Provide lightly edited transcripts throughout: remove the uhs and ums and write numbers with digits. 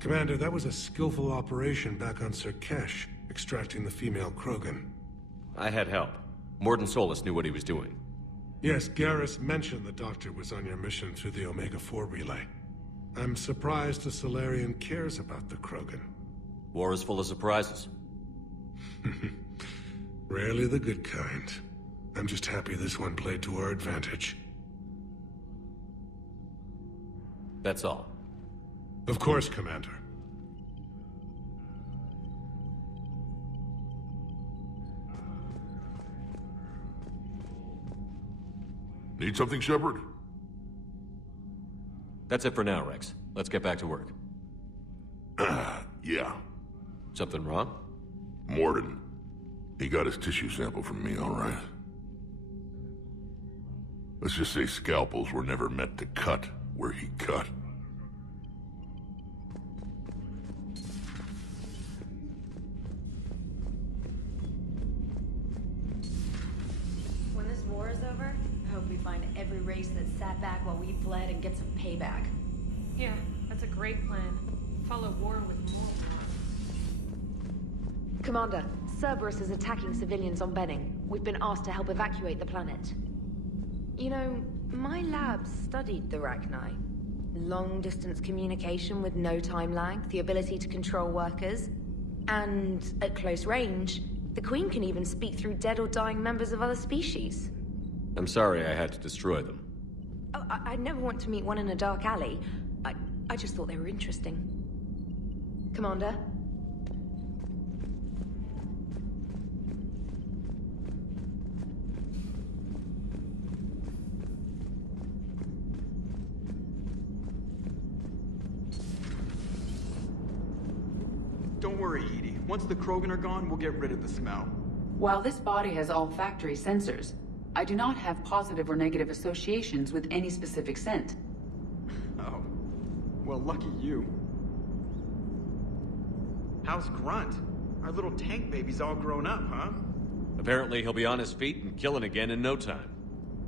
Commander, that was a skillful operation back on Sirkesh, extracting the female Krogan. I had help. Mordin Solus knew what he was doing. Yes, Garrus mentioned the Doctor was on your mission through the Omega-4 relay. I'm surprised a Solarian cares about the Krogan. War is full of surprises. Rarely the good kind. I'm just happy this one played to our advantage. That's all. Of course, Commander. Need something, Shepard? That's it for now, Rex. Let's get back to work. Yeah. Something wrong? Mordin. He got his tissue sample from me, all right. Let's just say scalpels were never meant to cut where he cut. When this war is over, I hope we find every race that sat back while we fled and get some payback. Yeah, that's a great plan. Follow war with more war. Commander, Cerberus is attacking civilians on Benning. We've been asked to help evacuate the planet. You know, my lab studied the Rachni. Long-distance communication with no time lag, the ability to control workers. And, at close range, the Queen can even speak through dead or dying members of other species. I'm sorry I had to destroy them. Oh, I'd never want to meet one in a dark alley. I just thought they were interesting. Commander? Don't worry, Edie. Once the Krogan are gone, we'll get rid of the smell. While this body has olfactory sensors, I do not have positive or negative associations with any specific scent. Oh. Well, lucky you. How's Grunt? Our little tank baby's all grown up, huh? Apparently he'll be on his feet and killing again in no time.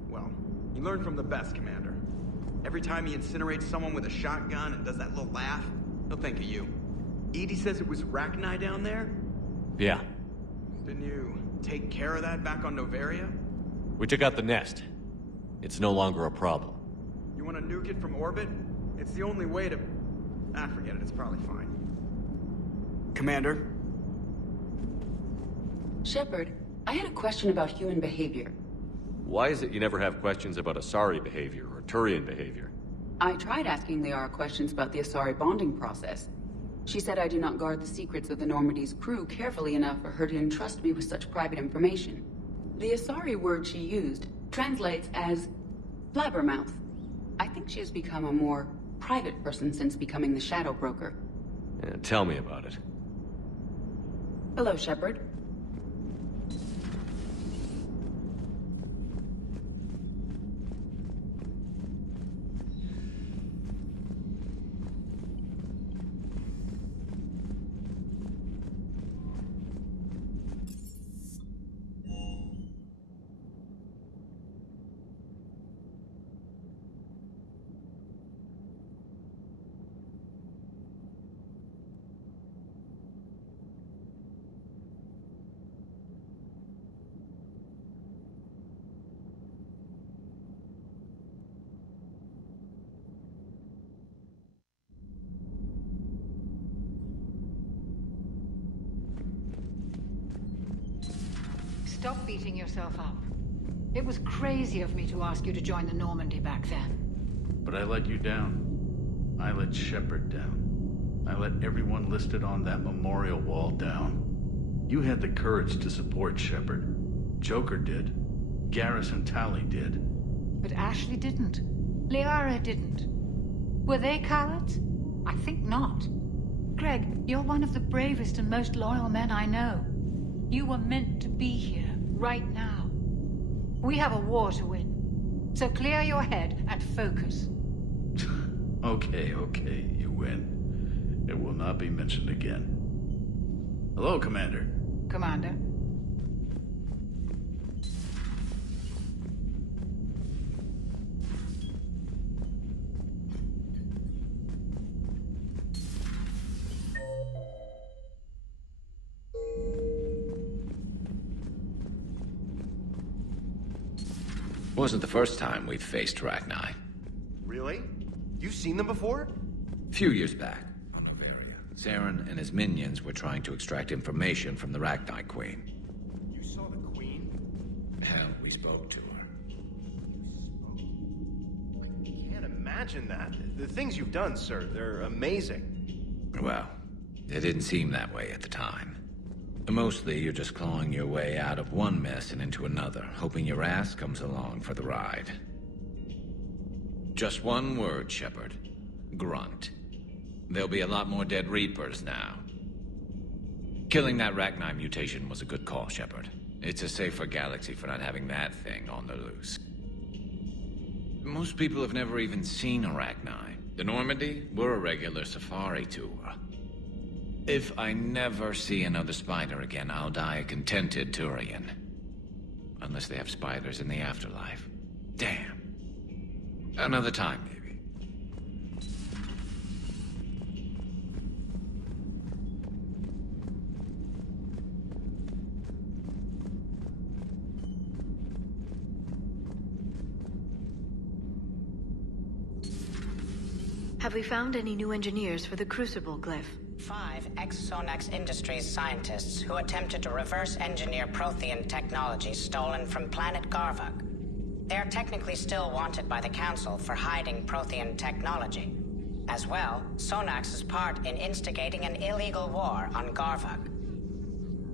Well, you learn from the best, Commander. Every time he incinerates someone with a shotgun and does that little laugh, he'll think of you. Edie says it was Rachni down there? Yeah. Didn't you take care of that back on Noveria? We took out the nest. It's no longer a problem. You want to nuke it from orbit? It's the only way to... forget it. It's probably fine. Commander? Shepard, I had a question about human behavior. Why is it you never have questions about Asari behavior or Turian behavior? I tried asking Liara questions about the Asari bonding process. She said I do not guard the secrets of the Normandy's crew carefully enough for her to entrust me with such private information. The Asari word she used translates as blabbermouth. I think she has become a more private person since becoming the Shadow Broker. Yeah, tell me about it. Hello, Shepard. Stop beating yourself up. It was crazy of me to ask you to join the Normandy back then. But I let you down. I let Shepard down. I let everyone listed on that memorial wall down. You had the courage to support Shepard. Joker did. Garrus and Tali did. But Ashley didn't. Liara didn't. Were they cowards? I think not. Greg, you're one of the bravest and most loyal men I know. You were meant to be here, right now. We have a war to win. So clear your head and focus. Okay, you win. It will not be mentioned again. Hello, Commander. Commander. Wasn't the first time we've faced Rachni. Really? You've seen them before? A few years back, on Novaria, Saren and his minions were trying to extract information from the Rachni Queen. You saw the Queen? Hell, we spoke to her. I can't imagine that. The things you've done, sir, they're amazing. Well, it didn't seem that way at the time. Mostly, you're just clawing your way out of one mess and into another, hoping your ass comes along for the ride. Just one word, Shepard. Grunt. There'll be a lot more dead Reapers now. Killing that Rachni mutation was a good call, Shepard. It's a safer galaxy for not having that thing on the loose. Most people have never even seen a Rachni. The Normandy, we're a regular safari tour. If I never see another spider again, I'll die a contented Turian. Unless they have spiders in the afterlife. Damn. Another time, maybe. Have we found any new engineers for the Crucible glyph? 5 ex-Sonax Industries scientists who attempted to reverse engineer Prothean technology stolen from planet Garvug. They are technically still wanted by the Council for hiding Prothean technology. As well, Sonax's part in instigating an illegal war on Garvug.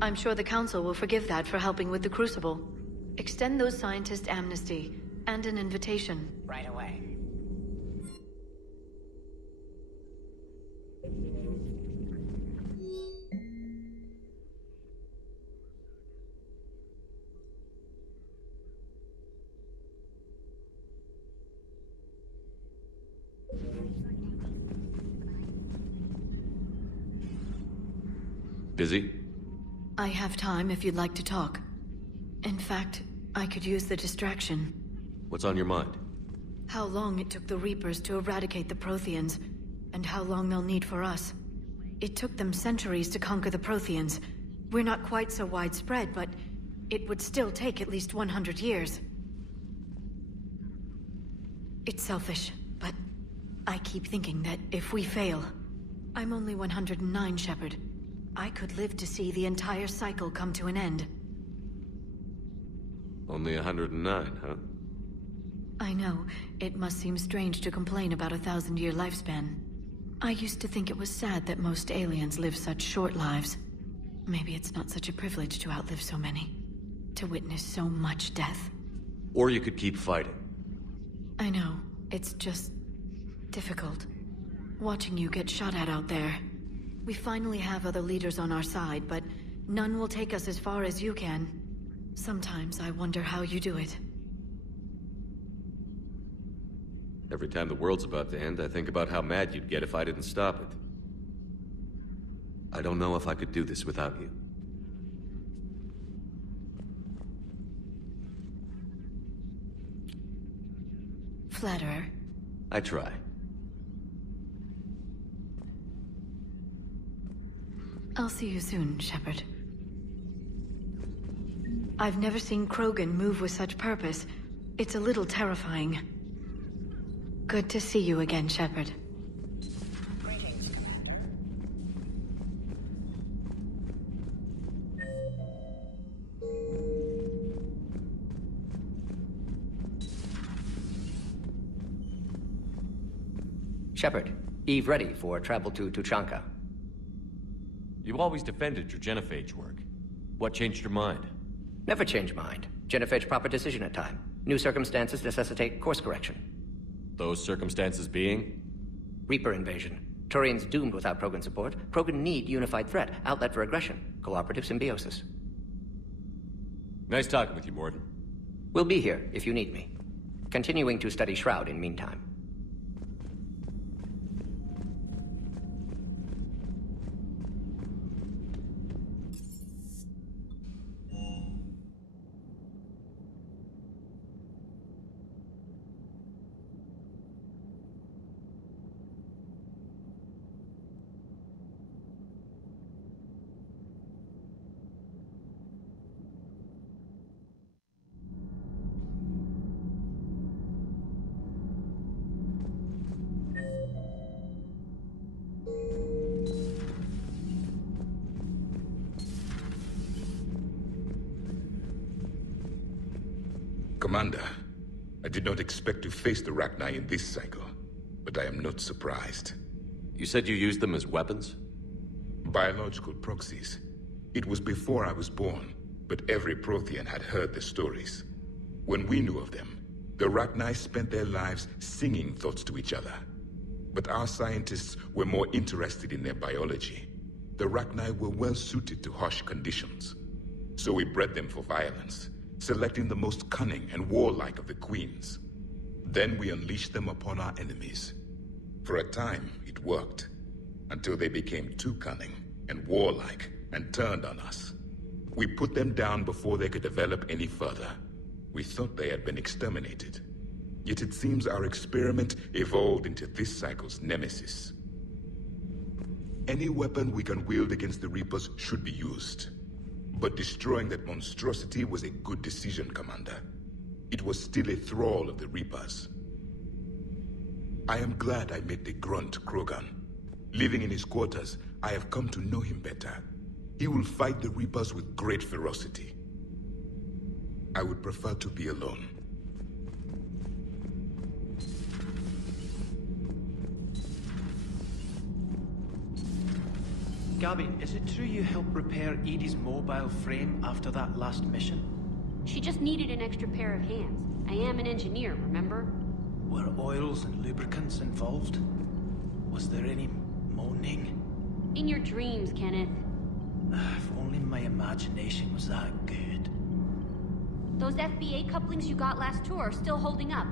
I'm sure the Council will forgive that for helping with the Crucible. Extend those scientists amnesty and an invitation. Right away. Busy? I have time if you'd like to talk. In fact, I could use the distraction. What's on your mind? How long it took the Reapers to eradicate the Protheans, and how long they'll need for us. It took them centuries to conquer the Protheans. We're not quite so widespread, but it would still take at least 100 years. It's selfish, but I keep thinking that if we fail... I'm only 109, Shepard. I could live to see the entire cycle come to an end. Only 109, huh? I know. It must seem strange to complain about a 1,000-year lifespan. I used to think it was sad that most aliens live such short lives. Maybe it's not such a privilege to outlive so many. To witness so much death. Or you could keep fighting. I know. It's just... difficult. Watching you get shot at out there. We finally have other leaders on our side, but none will take us as far as you can. Sometimes I wonder how you do it. Every time the world's about to end, I think about how mad you'd get if I didn't stop it. I don't know if I could do this without you. Flatterer. I try. I'll see you soon, Shepard. I've never seen Krogan move with such purpose. It's a little terrifying. Good to see you again, Shepard. Greetings, Commander. Shepard, Eve ready for travel to Tuchanka. You always defended your genophage work. What changed your mind? Never change mind. Genophage proper decision at time. New circumstances necessitate course correction. Those circumstances being? Reaper invasion. Turians doomed without Krogan support. Krogan need unified threat, outlet for aggression, cooperative symbiosis. Nice talking with you, Morden. We'll be here if you need me. Continuing to study Shroud in meantime. Commander, I did not expect to face the Rachni in this cycle, but I am not surprised. You said you used them as weapons? Biological proxies. It was before I was born, but every Prothean had heard the stories. When we knew of them, the Rachni spent their lives singing thoughts to each other. But our scientists were more interested in their biology. The Rachni were well suited to harsh conditions. So we bred them for violence, selecting the most cunning and warlike of the queens. Then we unleashed them upon our enemies. For a time, it worked, until they became too cunning and warlike and turned on us. We put them down before they could develop any further. We thought they had been exterminated. Yet it seems our experiment evolved into this cycle's nemesis. Any weapon we can wield against the Reapers should be used. But destroying that monstrosity was a good decision, Commander. It was still a thrall of the Reapers. I am glad I met the grunt Krogan. Living in his quarters, I have come to know him better. He will fight the Reapers with great ferocity. I would prefer to be alone. Gabby, is it true you helped repair Edie's mobile frame after that last mission? She just needed an extra pair of hands. I am an engineer, remember? Were oils and lubricants involved? Was there any moaning? In your dreams, Kenneth. If only my imagination was that good. Those FBA couplings you got last tour are still holding up.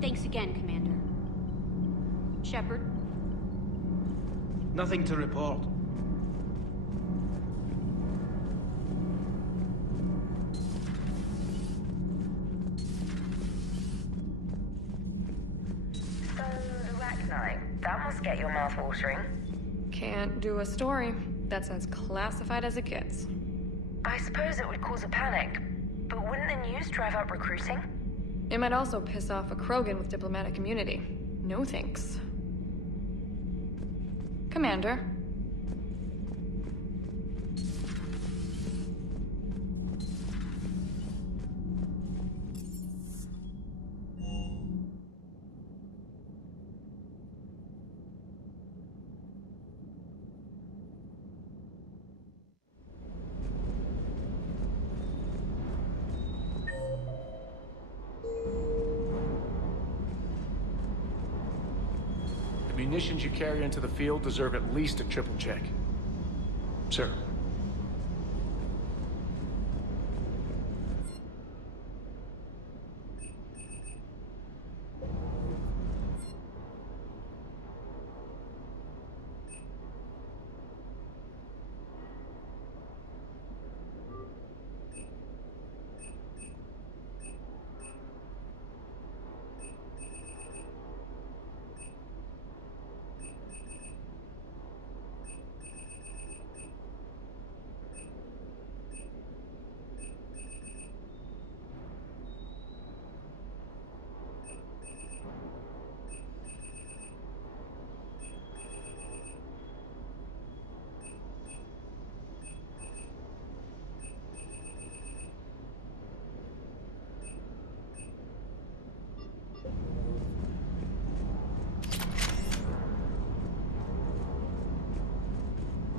Thanks again, Commander. Shepard? Nothing to report. So, the Rachni, that must get your mouth watering. Can't do a story. That's as classified as it gets. I suppose it would cause a panic, but wouldn't the news drive up recruiting? It might also piss off a Krogan with diplomatic immunity. No thanks. Commander. The munitions you carry into the field deserve at least a triple check. Sir.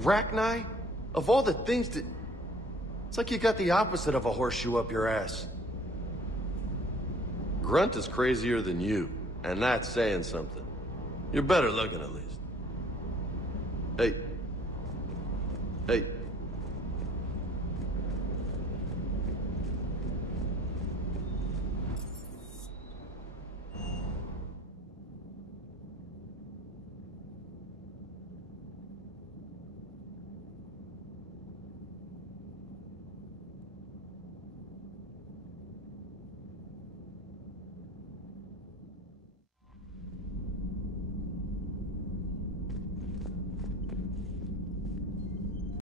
Rachni? Of all the things that... It's like you got the opposite of a horseshoe up your ass. Grunt is crazier than you, and that's saying something. You're better looking, at least. Hey.